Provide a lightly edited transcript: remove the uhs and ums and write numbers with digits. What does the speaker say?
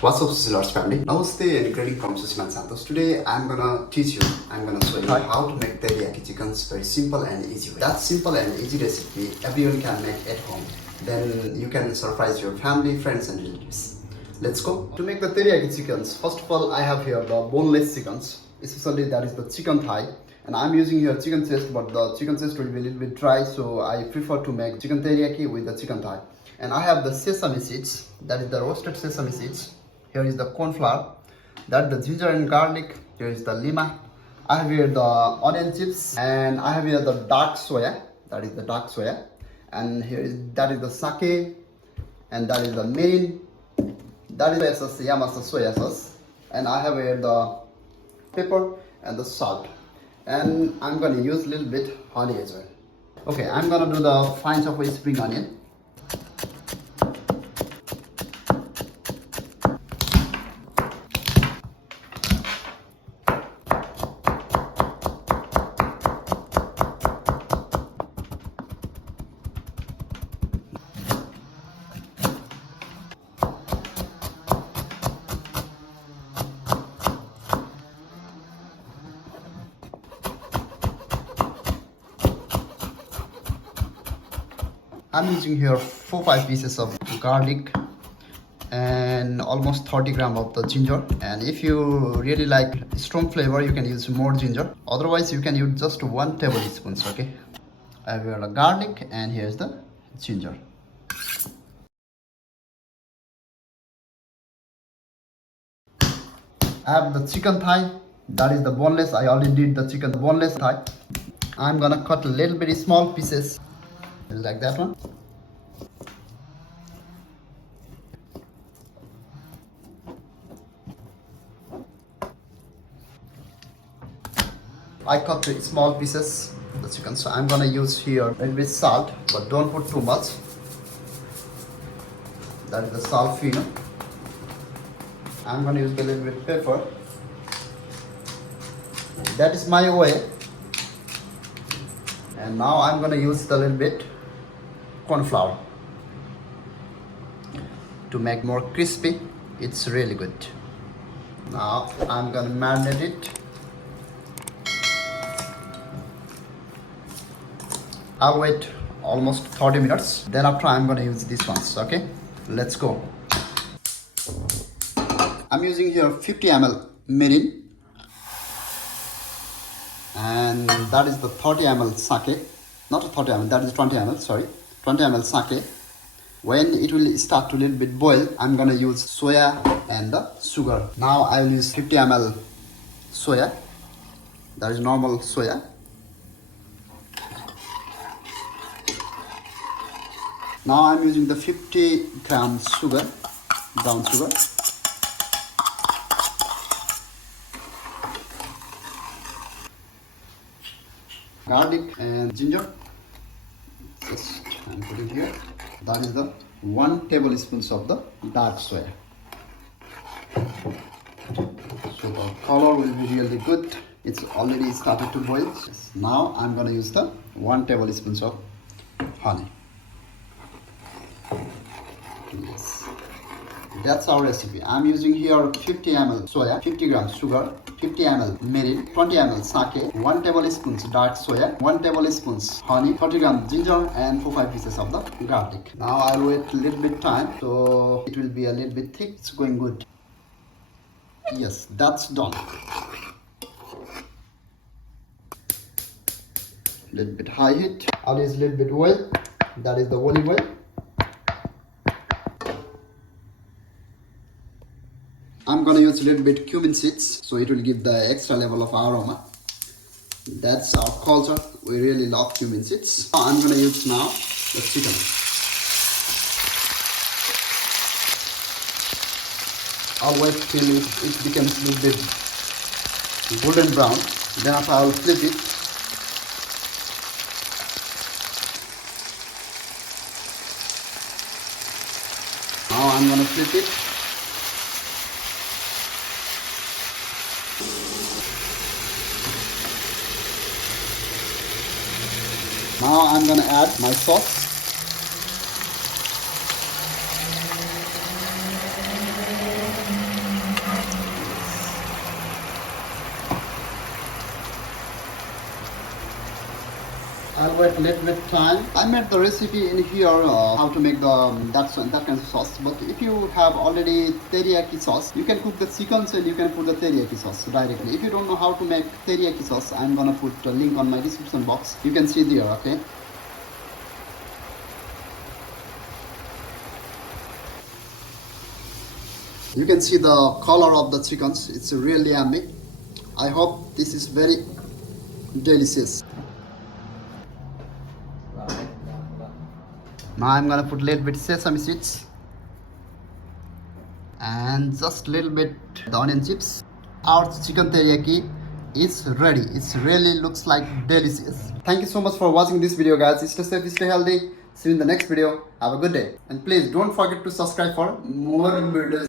What's up, Sushi Lords family? Namaste and greeting from Sushi and Santosh. Today I'm gonna show you how to make teriyaki chickens very simple and easy way. That simple and easy recipe everyone can make at home. Then you can surprise your family, friends and relatives. Let's go. To make the teriyaki chickens, first of all I have here the boneless chickens, especially that is the chicken thigh. And I'm using here chicken chest, but the chicken chest will be a little bit dry, so I prefer to make chicken teriyaki with the chicken thigh. And I have the sesame seeds, that is the roasted sesame seeds. Here is the corn flour, that the ginger and garlic. Here is the lima. I have here the onion chips, and I have here the dark soya, that is the dark soya. And that is the sake, and that is the mirin, that is the Yamasa soya sauce. And I have here the pepper and the salt. And I'm gonna use a little bit honey as well. Okay, I'm gonna do the fine chop of spring onion. I'm using here 4-5 pieces of garlic and almost 30 gram of the ginger. And if you really like strong flavor, you can use more ginger. Otherwise, you can use just 1 tablespoon. Okay. I have here the garlic and here's the ginger. I have the chicken thigh. That is the boneless. I already did the chicken boneless thigh. I'm gonna cut a little bit small pieces. Like that one. I cut the small pieces of the chicken, so I'm gonna use here a little bit salt, but don't put too much. That is the salt fino. I'm gonna use a little bit pepper. That is my way. And now I'm gonna use a little bit corn flour to make more crispy. It's really good. Now I'm gonna marinate it. I'll wait almost 30 minutes. Then after I'm gonna use these ones. Okay, let's go. I'm using here 50 ml mirin, and that is the 30 ml sake. Not 30 ml, that is 20 ml, sorry. 20 ml sake. When it will start to little bit boil, I'm gonna use soya and the sugar. Now I will use 50 ml soya. That is normal soya. Now I'm using the 50 gram sugar, brown sugar. Garlic and ginger. Just I'm putting here. That is the 1 tablespoon of the dark soya. So the color will be really good. It's already started to boil. Now I'm gonna use the 1 tablespoon of honey. Yes, that's our recipe. I'm using here 50 ml soya, 50 gram sugar, 50 ml mirin, 20 ml sake, 1 tablespoon dark soya, 1 tablespoon honey, 30 gram ginger, and 4-5 pieces of the garlic. Now I'll wait a little bit time, so it will be a little bit thick. It's going good. Yes, that's done. Little bit high heat. I'll use a little bit oil. That is the olive oil. I'm gonna use a little bit cumin seeds, so it will give the extra level of aroma. That's our culture. We really love cumin seeds. I'm gonna use now the chicken. I'll wait till it becomes a little bit golden brown. Then after I'll flip it. Now I'm gonna flip it. Now I'm gonna add my sauce. wait a little bit time. I made the recipe in here how to make the that kind of sauce. But if you have already teriyaki sauce, you can cook the chicken and you can put the teriyaki sauce directly. If you don't know how to make teriyaki sauce, I'm gonna put a link on my description box. You can see there, okay? You can see the color of the chickens. It's really yummy. I hope this is very delicious. Now I'm gonna put a little bit sesame seeds and just a little bit the onion chips. Our chicken teriyaki is ready. It really looks like delicious. Thank you so much for watching this video, guys. Stay safe, stay healthy. See you in the next video. Have a good day. And please don't forget to subscribe for more videos.